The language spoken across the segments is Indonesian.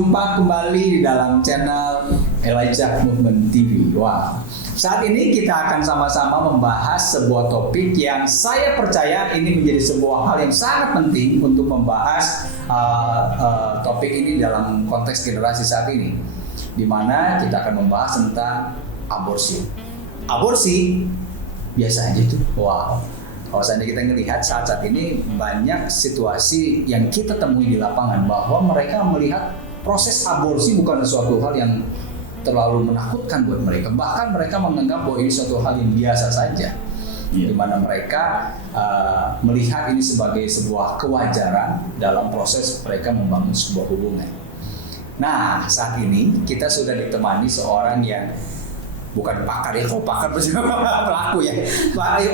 Jumpa kembali di dalam channel Elijah Movement TV. Wah, saat ini kita akan sama-sama membahas sebuah topik yang saya percaya ini menjadi sebuah hal yang sangat penting untuk membahas topik ini dalam konteks generasi saat ini, di mana kita akan membahas tentang aborsi. Aborsi biasa aja tuh. Wow. Kalau seandainya kita melihat saat ini banyak situasi yang kita temui di lapangan bahwa mereka melihat proses aborsi bukan suatu hal yang terlalu menakutkan buat mereka. Bahkan mereka menganggap bahwa ini suatu hal yang biasa saja. Di mana mereka melihat ini sebagai sebuah kewajaran dalam proses mereka membangun sebuah hubungan. Nah, saat ini kita sudah ditemani seorang yang bukan pakar ya, kalau pakar bersama pelaku ya,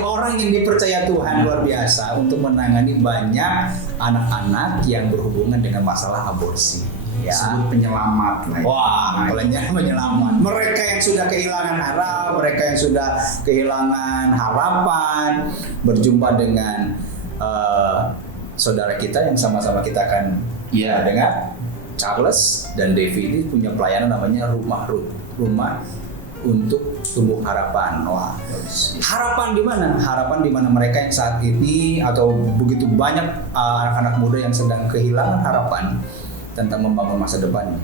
orang yang dipercaya Tuhan luar biasa untuk menangani banyak anak-anak yang berhubungan dengan masalah aborsi. Ya, penyelamat lah. Wah, penyelamat. Mereka yang sudah kehilangan arah, mereka yang sudah kehilangan harapan, berjumpa dengan saudara kita yang sama-sama kita akan dengar. Charles dan Devi ini punya pelayanan namanya Rumah untuk Tumbuh Harapan. Wah, harapan di mana? Harapan di mana mereka yang saat ini atau begitu banyak anak-anak muda yang sedang kehilangan harapan tentang membangun masa depannya.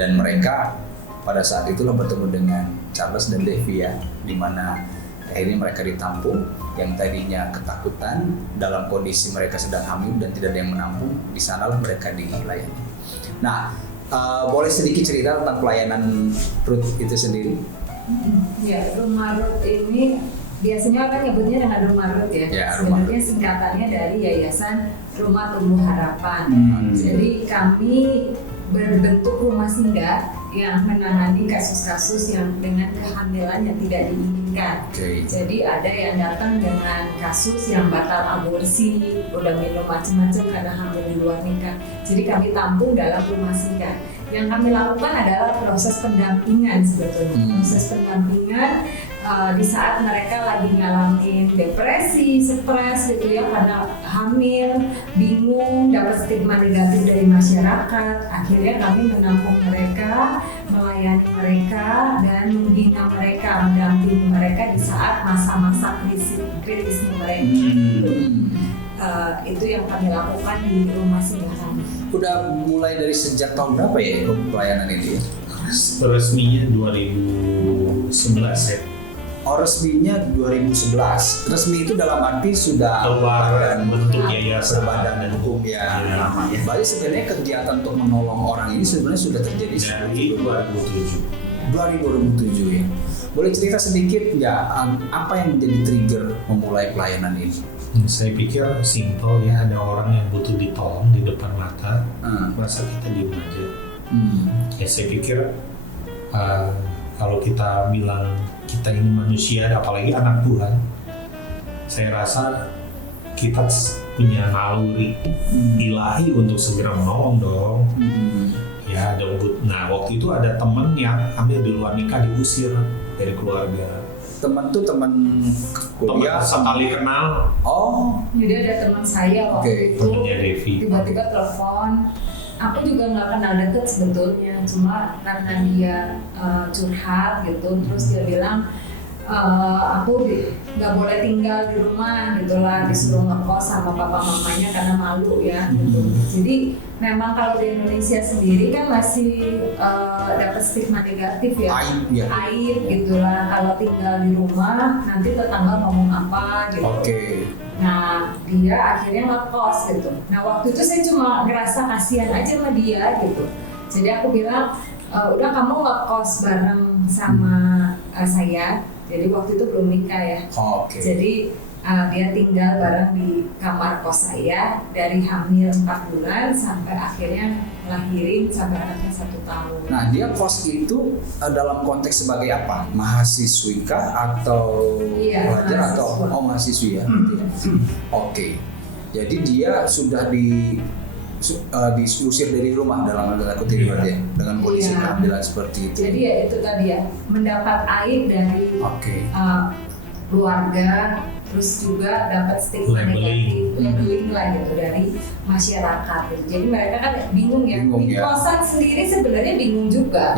Dan mereka pada saat itulah bertemu dengan Charles dan Devi ya, di mana akhirnya mereka ditampung yang tadinya ketakutan dalam kondisi mereka sedang hamil dan tidak ada yang menampung, di sanalah mereka dilayani. Nah, boleh sedikit cerita tentang pelayanan Ruth itu sendiri? Ya, Rumah Ruth ini biasanya kan nyebutnya dengan Rumah Ruth ya. Sebenarnya singkatannya dari Yayasan Rumah Tumbuh Harapan. Jadi kami berbentuk rumah singgah yang menangani kasus-kasus yang dengan kehamilan yang tidak diinginkan. Jadi ada yang datang dengan kasus yang batal aborsi, udah minum macam-macam karena hamil di luar nikah. Jadi kami tampung dalam rumah singgah. Yang kami lakukan adalah proses pendampingan sebetulnya. Proses pendampingan di saat mereka lagi ngalamin depresi, stres gitu ya, karena hamil, bingung, dapat stigma negatif dari masyarakat. Akhirnya kami menampung mereka, melayani mereka, dan membina mereka, mendampingi mereka di saat masa-masa kritisnya mereka. Itu yang kami lakukan di rumah singgah kami. Udah mulai dari sejak tahun berapa ya pelayanan ini? Resminya 2011 ya. Oh, resminya 2011. Resmi itu dalam arti sudah keluar bentuk yayasan berbadan hukum ya. Berarti sebenarnya kegiatan untuk menolong orang ini sebenarnya sudah terjadi dari 2007 ya. Boleh cerita sedikit nggak apa yang menjadi trigger memulai pelayanan ini? Saya pikir simpel ya, ada orang yang butuh ditolong di depan mata, masa kita diem aja. Ya saya pikir kalau kita bilang kita ini manusia, apalagi anak Tuhan, saya rasa kita punya naluri ilahi untuk segera menolong dong. Ya, nah waktu itu ada temen yang hamil di luar nikah, diusir dari keluarga. Teman tuh teman kuliah sekali kenal. Oh, jadi ada teman saya waktu itu temennya Devi. tiba-tiba telepon. Aku juga nggak kenal deket sebetulnya, cuma karena dia curhat gitu, terus dia bilang aku nggak boleh tinggal di rumah gitulah, disuruh ngekos sama papa mamanya karena malu ya gitu. Jadi memang kalau di Indonesia sendiri kan masih dapat stigma negatif ya, aib gitulah, kalau tinggal di rumah nanti tetangga ngomong apa gitu. Nah, dia akhirnya ngekos gitu. Nah, waktu itu saya cuma ngerasa kasihan aja sama dia gitu. Jadi aku bilang, udah kamu ngekos bareng sama saya. Jadi waktu itu belum nikah ya. Jadi dia tinggal bareng di kamar kos saya dari hamil 4 bulan sampai akhirnya ngelahirin sampai anaknya 1 tahun. Nah, dia kos itu dalam konteks sebagai apa? Mahasiswi kah atau pelajar atau mahasiswi ya? Jadi dia sudah diusir dari rumah dalam tanda kutip ya, dengan kondisi kehamilan seperti itu. Jadi ya itu tadi ya, mendapat aib dari keluarga, terus juga dapat stigma Labeling. negatif, labeling lah gitu dari masyarakat gitu. Jadi mereka kan bingung ya, di kosan sendiri sebenarnya bingung juga.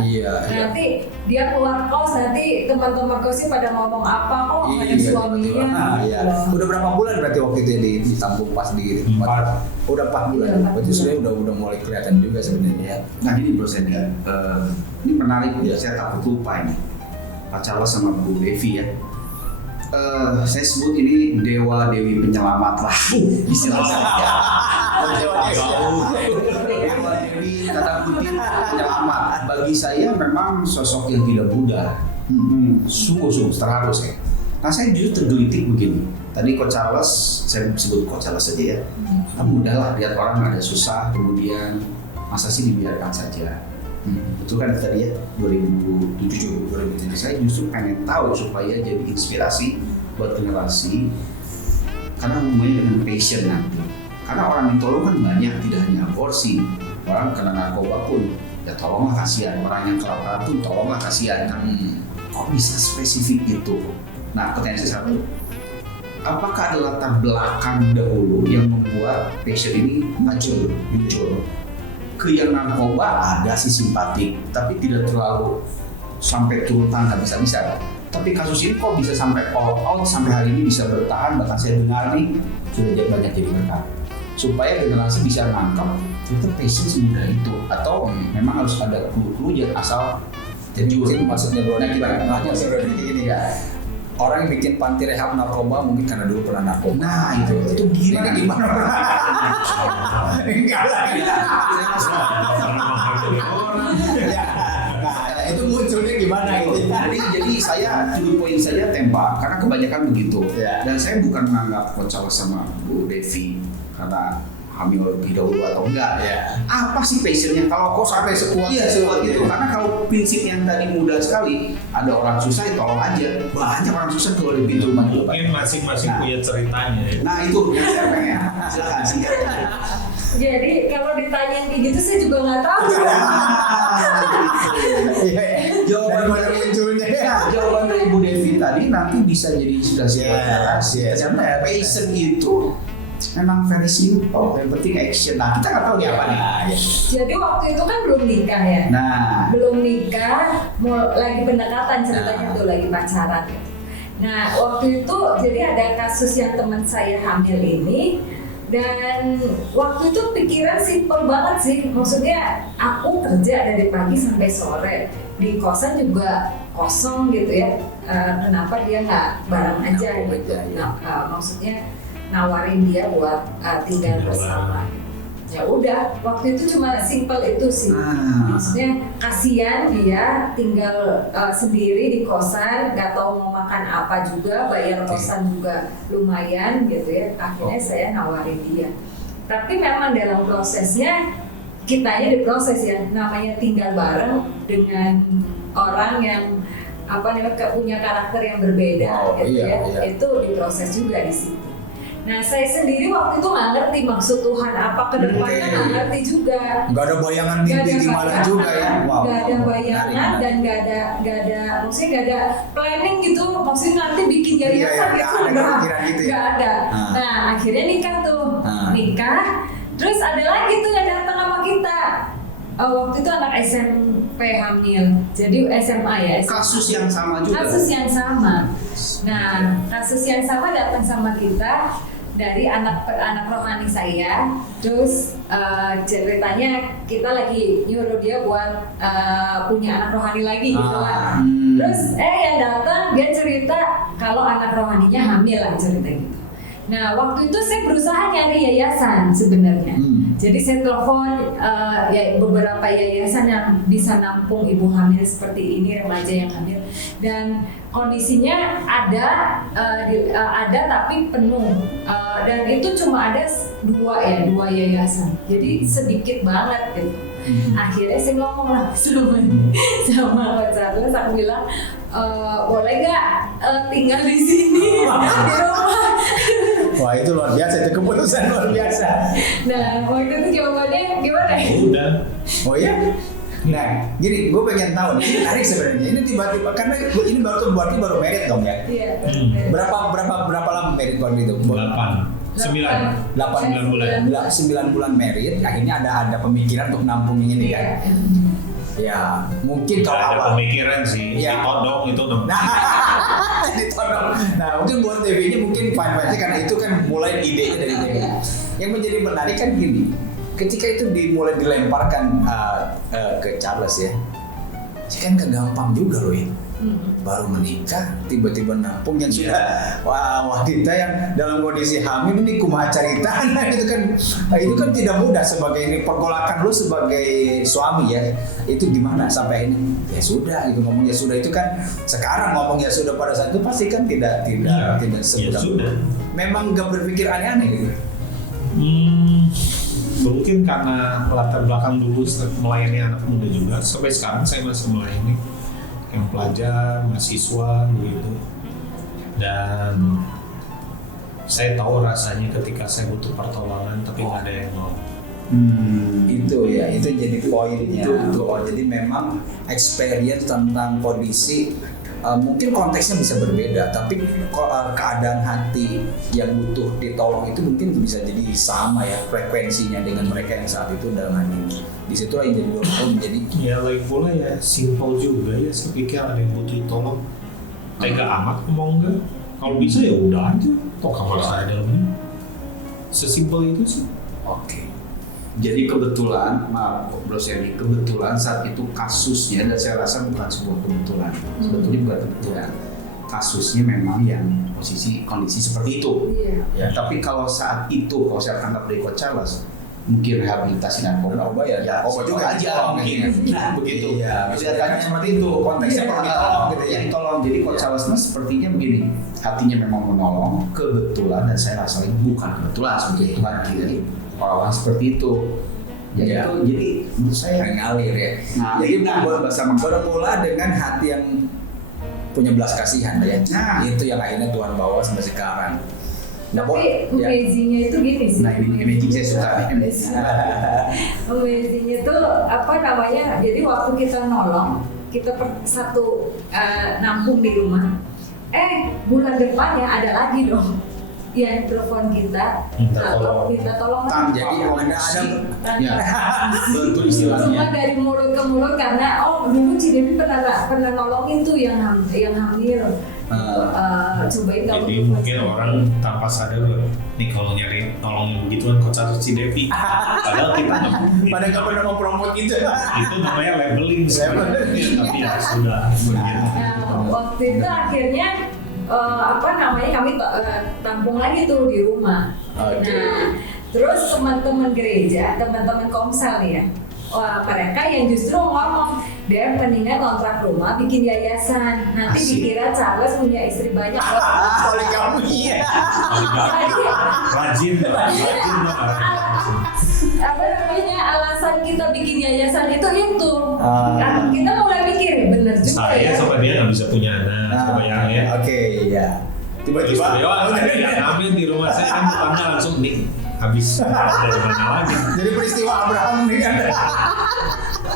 Nanti dia keluar kos, nanti teman-teman kosnya pada ngomong apa kok ada suaminya. Udah berapa bulan berarti waktu itu ditampung pas di tempat? Udah 4 bulan. Berarti sudah udah mulai kelihatan juga sebenarnya. Nah ini bro saya ini menarik ya, saya takut lupa ini Pak Charles sama Bu Devi ya. Saya sebut ini dewa dewi penyelamat lah istilah saya. Dewa dewi tanda kutip penyelamat. Bagi saya memang sosok yang tidak mudah. Sungguh terharu saya. Nah saya justru tergelitik begini. Tadi Coach Charles, saya sebut Coach Charles saja ya. Kan mudah lah lihat orang ada susah, kemudian masa sih dibiarkan saja. Itu kan tadi ya 2007. Saya justru pengen tahu supaya jadi inspirasi buat generasi, karena hubungannya dengan passion nanti. Karena orang ditolong kan banyak, tidak hanya aborsi, orang kena narkoba pun ya tolonglah kasihan, orang yang kelaparan pun tolonglah kasihan kan. Kok bisa spesifik itu? Nah pertanyaan saya satu, apakah ada latar belakang dahulu yang membuat passion ini muncul? Ke yang narkoba ada sih simpatik, tapi tidak terlalu sampai turun tangan bisa-bisa. Tapi kasus ini kok bisa sampai all out, sampai hari ini bisa bertahan, bahkan saya dengar nih sudah banyak jadi berkah. Supaya generasi bisa nangkep itu passion semudah itu, atau memang harus ada clue-clue yang asal jadi maksudnya bro, maksudnya gini ya. Orang yang bikin panti rehab narkoba mungkin karena dulu pernah narkoba. Nah itu gimana? Enggak lah. Nah itu munculnya gimana itu? Jadi saya dulu poin saya tembak karena kebanyakan begitu. Dan saya bukan menganggap Coach Charles sama Bu Devi karena hamil lebih dahulu atau enggak. Apa sih passionnya? Kalau kok sampai sekuat itu? Karena kalau prinsip yang tadi mudah sekali, ada orang susah ya tolong aja. Banyak orang susah kalau lebih itu mungkin masing-masing punya ceritanya. Nah itu yang saya pengen. Silakan sih. Jadi kalau ditanyain kayak gitu saya juga nggak tahu. Jawaban dari munculnya. Jawaban dari Bu Devi tadi nanti bisa jadi inspirasi buat generasi. Ternyata passion itu memang very simple, yang penting action. Nah kita nggak tahu nih apa nih. Jadi waktu itu kan belum nikah ya. Belum nikah, lagi pendekatan ceritanya tuh, lagi pacaran. Nah waktu itu jadi ada kasus yang teman saya hamil ini. Dan waktu itu pikiran simpel banget sih, maksudnya aku kerja dari pagi sampai sore, di kosan juga kosong gitu ya, kenapa dia nggak bareng aja gitu. Maksudnya nawarin dia buat tinggal bersama. Ya udah, waktu itu cuma simpel itu sih. Maksudnya kasihan dia tinggal sendiri di kosan, nggak tahu mau makan apa juga, bayar kosan juga lumayan gitu ya. Akhirnya saya nawarin dia. Tapi memang dalam prosesnya kitanya diproses ya, namanya tinggal bareng dengan orang yang punya karakter yang berbeda gitu ya. Itu diproses juga di situ. Nah saya sendiri waktu itu nggak ngerti maksud Tuhan apa ke depannya, nggak ngerti juga. Nggak ada bayangan mimpi gimana juga ya. Nggak ada bayangan dan nggak ada, maksudnya nggak ada planning gitu. Maksudnya nanti bikin yayasan gitu nggak ada. Nah akhirnya nikah tuh, nikah. Terus ada lagi tuh yang datang sama kita. Waktu itu anak SMP hamil, jadi SMA ya. Kasus yang sama juga. Kasus yang sama. Nah kasus yang sama datang sama kita. Dari anak rohani saya, terus ceritanya kita lagi nyuruh dia buat punya anak rohani lagi gitu lah. Terus yang datang dia cerita kalau anak rohaninya hamil lah, cerita gitu. Nah waktu itu saya berusaha nyari yayasan sebenarnya. Jadi saya telepon beberapa yayasan yang bisa nampung ibu hamil seperti ini, remaja yang hamil, dan kondisinya ada tapi penuh, dan itu cuma ada dua yayasan, jadi sedikit banget gitu. Akhirnya saya ngomong lah sama Pak Charles, aku bilang boleh nggak tinggal di sini di rumah. Wah itu luar biasa, itu keputusan luar biasa. Nah waktu itu jawabannya gimana? Udah. Oh iya? Nah, gini, gue pengen tahu nih, ini menarik sebenarnya. Ini tiba-tiba karena ini berarti baru merit dong ya. Iya. Berapa lama merit waktu itu? 9 bulan. 9 bulan merit, akhirnya ada pemikiran untuk nampung ini kan. Ya, mungkin Nggak kalau ada awal pemikiran sih, Iya. ditodong itu dong. ditodong. Nah, mungkin buat TV-nya mungkin fine-fine aja karena itu kan mulai idenya dari TV. Yang menjadi menarik kan gini, ketika itu mulai dilemparkan ke Charles ya, kan gak gampang juga loh ya. Baru menikah, tiba-tiba nampung yang sudah wanita yang dalam kondisi hamil ini kumaha carita, nah, itu kan tidak mudah sebagai ini pergolakan lu sebagai suami ya, itu gimana sampai ini ya sudah gitu ngomong ya sudah itu kan sekarang ngomong ya sudah pada saat itu pasti kan tidak semudah sudah. memang gak berpikir aneh-aneh gitu. Mungkin karena latar belakang dulu melayani anak muda juga, sampai sekarang saya masih melayani yang pelajar, mahasiswa begitu. Dan saya tahu rasanya ketika saya butuh pertolongan tapi nggak ada yang mau. Itu ya, itu jadi poinnya. Jadi memang experience tentang kondisi mungkin konteksnya bisa berbeda, tapi keadaan hati yang butuh ditolong itu mungkin bisa jadi sama ya frekuensinya dengan mereka yang saat itu dalam hati. Di situ yang jadi menjadi Ya lagi pula ya simpel juga ya, saya pikir ada yang butuh tolong. Tega amat mau enggak? Kalau bisa ya udah aja, toh kamar saya dalamnya. Sesimpel itu sih. oke. Jadi kebetulan, maaf Bro Seri, kebetulan saat itu kasusnya, dan saya rasa bukan sebuah kebetulan, sebetulnya bukan kebetulan. Kasusnya memang yang kondisi seperti itu. Iya. Ya, tapi kalau saat itu, kalau saya tangkap dari Coach Charles, mungkin rehabilitasi narkoba ya juga aja mungkin. Nah, begitu. Iya, Kelihatannya seperti itu. Konteksnya perlu ditolong gitu ya. Ditolong. Jadi Coach Charles sepertinya begini, hatinya memang menolong, kebetulan, dan saya rasa ini bukan kebetulan, kebetulan gitu. Orang seperti itu. Ya. Jadi menurut saya ngalir ya. Jadi bermula dengan hati yang punya belas kasihan ya. Nah. Itu yang akhirnya Tuhan bawa sampai sekarang. Tapi ya. amazing-nya itu gini sih. Nah, ini amazing saya suka. Amazing-nya itu apa namanya? Jadi waktu kita nolong, kita satu nampung di rumah. Bulan depannya ada lagi dong yang telepon kita minta tolong Jadi ada betul istilahnya. cuma dari mulut ke mulut karena dulu Cidewi pernah nolongin tuh yang hamil. Cobain kamu. Jadi mungkin orang tanpa sadar nih kalau nyari tolong begituan Coach Charles Cidevi. Padahal kita pada nggak pernah mau promote itu. Itu namanya labeling sebenarnya, tapi ya sudah begitu. Waktu itu akhirnya kami tampung lagi tuh di rumah. Oke. Nah, terus teman-teman gereja, teman-teman komsel ya, mereka yang justru ngomong dia mendingan kontrak rumah, bikin yayasan. Nanti dikira Charles punya istri banyak. Poligami ya. Rajin. Apa namanya alasan kita bikin yayasan itu. Kita mulai mikir bener juga. Saya sama dia nggak bisa punya anak, kebayang ya. Oke, ya. Tiba-tiba yang ambil di rumah saya kan tetangga langsung nih habis dari mana lagi. jadi peristiwa Abraham nih kan.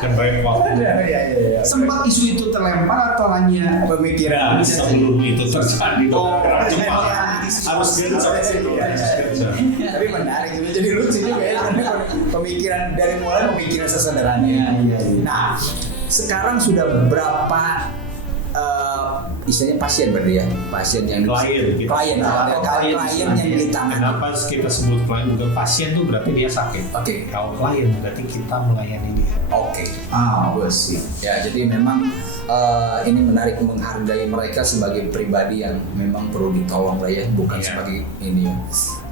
Kan banyak waktu. Iya. Sempat isu itu terlempar atau hanya Pemikiran. Sebelum itu terjadi cepat harus Iya. Tapi menarik juga, jadi lucu juga ya. Pemikiran dari mulai pemikiran sesederhana. Nah, sekarang sudah berapa istilahnya pasien berarti ya, pasien yang klien yang ditangani. Kenapa kita sebut klien bukan pasien tuh berarti dia sakit. Oke. Kalau klien berarti kita melayani dia. Oke. Bersih. Ya, jadi memang ini menarik menghargai mereka sebagai pribadi yang memang perlu ditolong lah ya, bukan sebagai ini ya.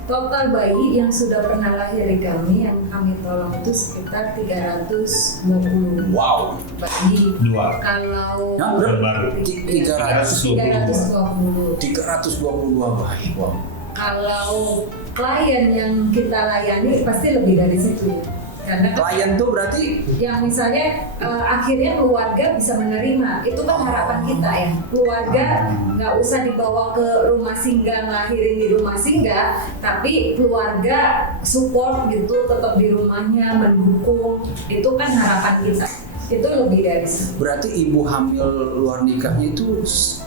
Total bayi yang sudah pernah lahir di kami yang kami tolong itu sekitar 320 bayi. Dua. Kalau baru 320 bayi. Wow. Kalau klien yang kita layani pasti lebih dari situ ya. Karena Klien tuh berarti yang misalnya akhirnya keluarga bisa menerima, itu kan harapan kita ya. Keluarga nggak usah dibawa ke rumah singgah, ngelahirin di rumah singgah, tapi keluarga support gitu, tetap di rumahnya, mendukung. Itu kan harapan kita. itu lebih dari Berarti ibu hamil luar nikahnya itu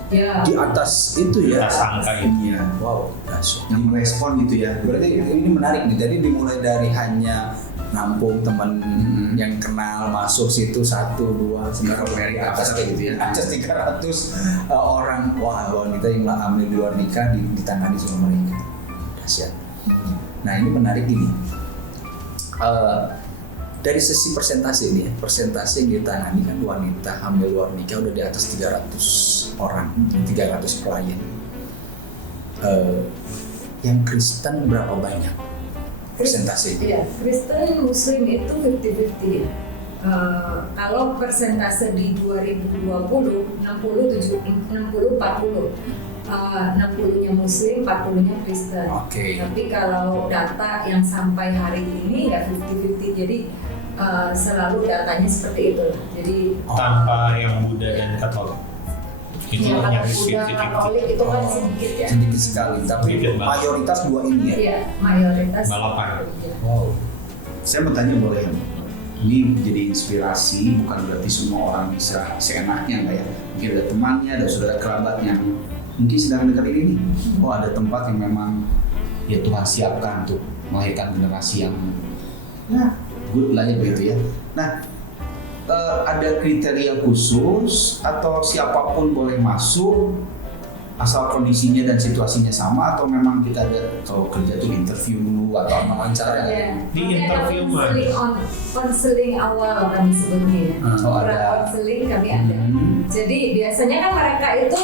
ya. di atas itu ya? Di atas angka itu. Iya. Wow, dahsyat. Yang merespon gitu ya. Berarti ini menarik nih. Jadi dimulai dari hanya nampung teman yang kenal masuk situ 1, 2, sekarang dari atas kayak gitu ya. Atas 300 orang, wah wanita yang hamil di luar nikah ditangani sama mereka. Dahsyat. Nah ini menarik ini. Dari sisi persentase ini, persentase yang ditangani kan wanita hamil luar nikah udah di atas 300 orang, 300 klien. Yang Kristen berapa banyak persentase? Iya, Kristen Muslim itu 50-50 ya. Kalau persentase di 2020 60-40, 60-nya Muslim, 40-nya Kristen. Oke. Tapi kalau data yang sampai hari ini ya 50-50, jadi selalu datanya seperti itu. Jadi Tanpa yang Buddha dan Katolik. Itu ya, kalau nyaris Buddha 50-50. Katolik itu kan sedikit ya. Sedikit sekali, tapi Sedikit banget. mayoritas dua ini ya. Iya, mayoritas. Balapan. Iya. Wow. Saya mau tanya boleh ya? Ini menjadi inspirasi, bukan berarti semua orang bisa seenaknya nggak ya? Mungkin ada temannya, ada saudara kerabatnya mungkin sedang dekat ini nih. Oh ada tempat yang memang ya Tuhan siapkan untuk melahirkan generasi yang ya good lah ya begitu ya. Nah ada kriteria khusus atau siapapun boleh masuk asal kondisinya dan situasinya sama, atau memang kita ada kalau kerja tuh interview dulu atau wawancara? Iya. Di Nanti ada interview mah. konseling awal kami sebutnya ya. Oh, ada. Konseling kami ada. Jadi biasanya kan mereka itu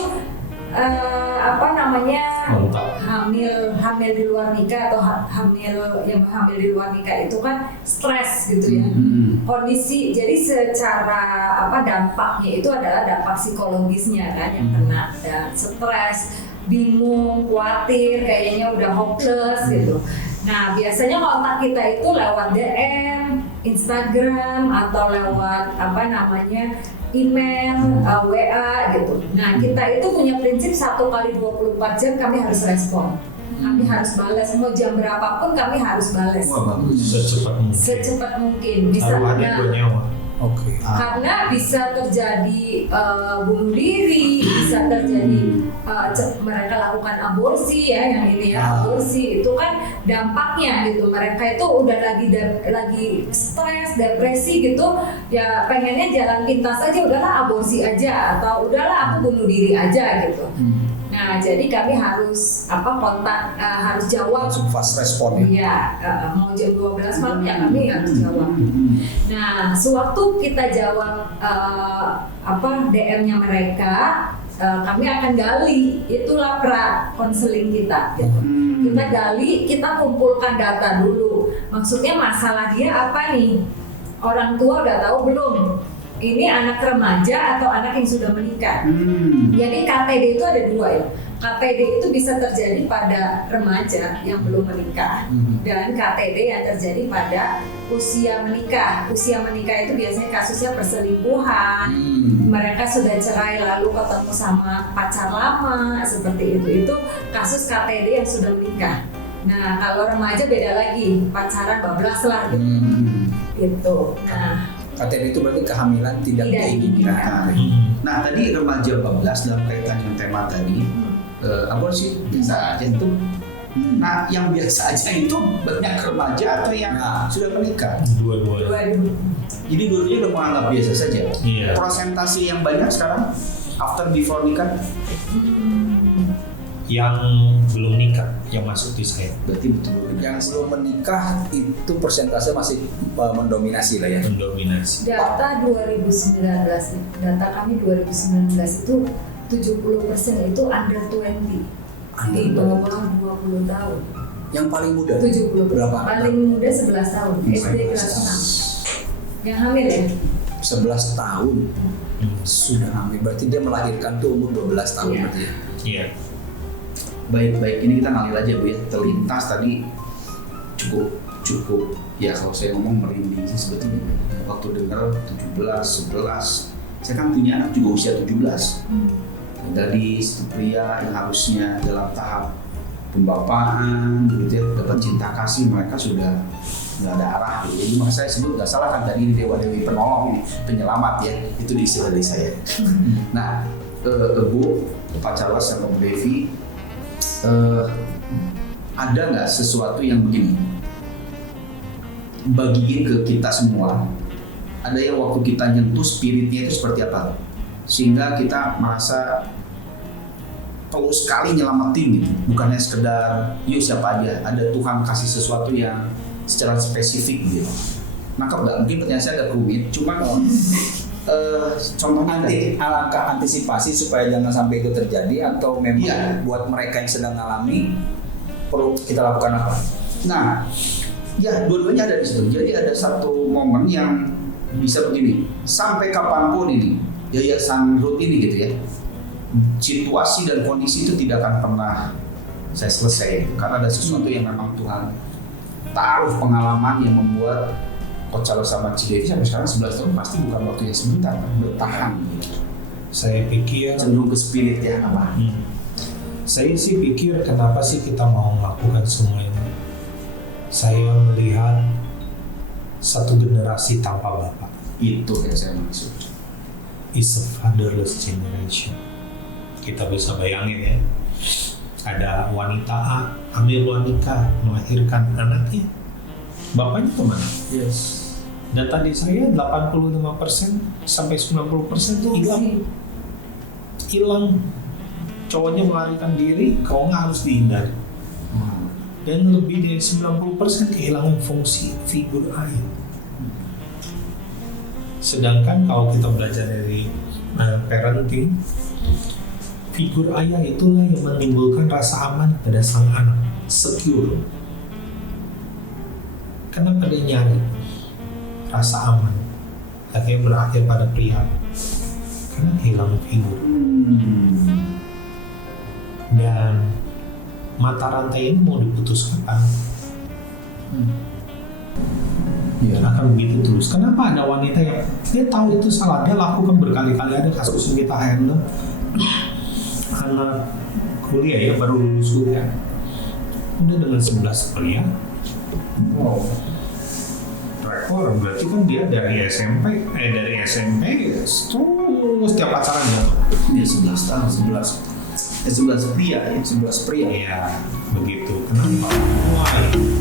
Mantap. hamil di luar nikah atau hamil di luar nikah itu kan stres gitu ya. Kondisi, jadi secara dampaknya itu adalah dampak psikologisnya kan yang kena, dan stres, bingung, khawatir, kayaknya udah hopeless gitu. Nah biasanya kontak kita itu lewat DM, Instagram, atau lewat email, WA gitu. Nah kita itu punya prinsip 1 kali 24 jam kami harus respon. Kami harus balas, mau jam berapapun kami harus balas. Wah bagus. Secepat mungkin. Bisa Taruhannya gue nyawa. Oke. karena bisa terjadi bunuh diri, bisa terjadi mereka lakukan aborsi ya, yang ini ya aborsi itu kan dampaknya gitu. Mereka itu udah lagi stres, depresi gitu, ya pengennya jalan pintas aja, udahlah aborsi aja, atau udahlah aku bunuh diri aja gitu. Nah, jadi kami harus kontak, harus jawab. Langsung fast respon ya. Iya, mau jam 12 malam ya kami harus jawab. Nah, sewaktu kita jawab DM-nya mereka, kami akan gali, itulah konseling kita. Gitu. Kita gali, kita kumpulkan data dulu. Maksudnya masalah dia apa nih? Orang tua udah tahu belum? Ini anak remaja atau anak yang sudah menikah. Jadi KTD itu ada 2 ya. KTD itu bisa terjadi pada remaja yang belum menikah, dan KTD yang terjadi pada usia menikah. Usia menikah itu biasanya kasusnya perselingkuhan, mereka sudah cerai lalu ketemu sama pacar lama, seperti itu. Itu kasus KTD yang sudah menikah. Nah kalau remaja beda lagi, pacaran bablas lah gitu. Nah KTD itu berarti kehamilan tidak diinginkan. Nah tadi remaja bablas dalam kaitan yang tema tadi, aborsi biasa aja itu. Nah yang biasa aja itu banyak remaja atau yang sudah menikah? Dua-duanya. Jadi dua-duanya udah menganggap biasa saja. Iya. Prosentasi yang banyak sekarang after before nikah Yang belum nikah yang masuk di saya. berarti betul. Yang belum menikah itu persentase masih mendominasi lah ya. Mendominasi. data 2019, data kami 2019 itu 70% itu under 20, di bawah 20 tahun. Yang paling muda 70, berapa? paling muda 11 tahun, SD kelas 6. Yang hamil ya? 11 tahun sudah hamil, berarti dia melahirkan tuh umur 12 tahun Iya. berarti ya. Iya. Baik, ini kita ngalir aja Bu ya. Terlintas tadi cukup ya, kalau saya ngomong merinding sih sebetulnya. Waktu dengar 17, 11, saya kan punya anak juga usia 17. Tadi pria yang harusnya dalam tahap pembapaan begitu ya, dapat cinta kasih, mereka sudah nggak ada arah gitu. Jadi makanya saya sebut nggak salah kan tadi ini dewa-dewi penolong ini, penyelamat ya, itu di istilah dari saya. Nah, Bu, Pak Charles sama Bu Devi, ada nggak sesuatu yang begini bagiin ke kita semua? Ada yang waktu kita nyentuh spiritnya itu seperti apa? Sehingga kita merasa perlu sekali nyelamatin gitu, bukannya sekedar yuk siapa aja, ada Tuhan kasih sesuatu yang secara spesifik gitu. Nangkep nggak? Mungkin pertanyaan saya agak rumit, cuma contohnya Alangkah antisipasi supaya jangan sampai itu terjadi, atau memang Iya. buat mereka yang sedang ngalami perlu kita lakukan apa? Nah, ya dua-duanya ada di situ. Jadi ada satu momen yang bisa begini, sampai kapanpun ini yayasan Ruth ini gitu ya, situasi dan kondisi itu tidak akan pernah saya selesai karena ada sesuatu yang memang Tuhan taruh pengalaman yang membuat Coach Charles sama Ci Devi sampai sekarang 11 tahun pasti bukan waktu yang sebentar, bertahan gitu. Saya pikir Cenderung ke spirit ya apa? Saya sih pikir kenapa sih kita mau melakukan semua ini? Saya melihat satu generasi tanpa bapak. Itu yang saya maksud. Is a fatherless generation. Kita bisa bayangin ya, ada wanita A ambil wanita melahirkan anaknya, bapaknya kemana? Yes. Data di saya 85% sampai 90% itu hilang. Cowoknya melarikan diri, kalau nggak harus dihindari. Dan lebih dari 90% kehilangan fungsi figur ayah. Sedangkan kalau kita belajar dari parenting, figur ayah itulah yang menimbulkan rasa aman pada sang anak, secure. Kenapa dia nyari rasa aman? Akhirnya berakhir pada pria, karena kehilangan figur. Dan mata rantai ini mau diputus kapan? Ya, akan begitu terus. Kenapa ada wanita yang dia tahu itu salah, dia lakukan berkali-kali, ada kasus yang kita handle, anak kuliah ya, baru lulus kuliah, udah dengan 11 pria. Wow, rekor. Berarti kan dia dari SMP terus setiap pacaran ya. Ini 11 tahun, 11 pria ya, 11 pria. Iya, begitu. Kenapa? Why?